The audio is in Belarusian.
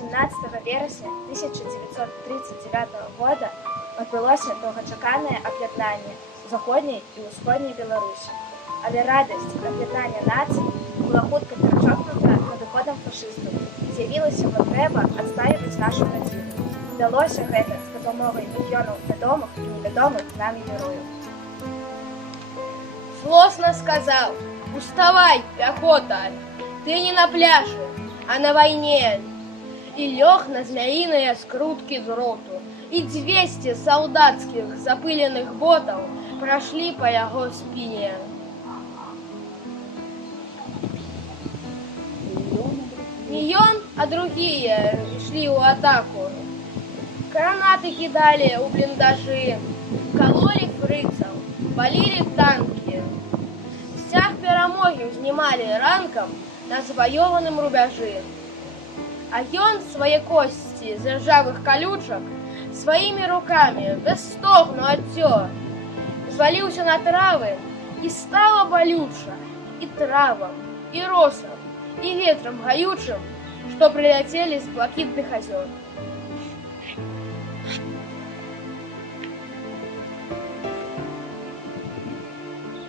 17 верасня 1939 года адбылося доўгачаканае аб'яднанне заходняй і ўсходняй Беларусі. Але радасць аб'яднання нацый была хутка перачокнута надыходам фашыстаў і з'явілася патрэба адстаиваць нашу радзіму. Удалося гэта з дапамогай мільёнаў вядомых і невядомых нам герояў. Злостно сказал: «Уставай, пехота! Ты не на пляже, а на войне!» И лег на змеиные скрутки дроту, и 200 солдатских запыленных ботов прошли по его спине. Не он, а другие шли в атаку. Гранаты кидали у блиндажи, кололи фрицев, валили танки. Стяг перамоги снимали ранком на завоеванном рубежи. А ён свои кости з ржавых колючек своими руками без стогну оттер. Свалился на травы, и стало болюче и травам, и росам, и ветром гаючим, что прилетели с блакитных озер.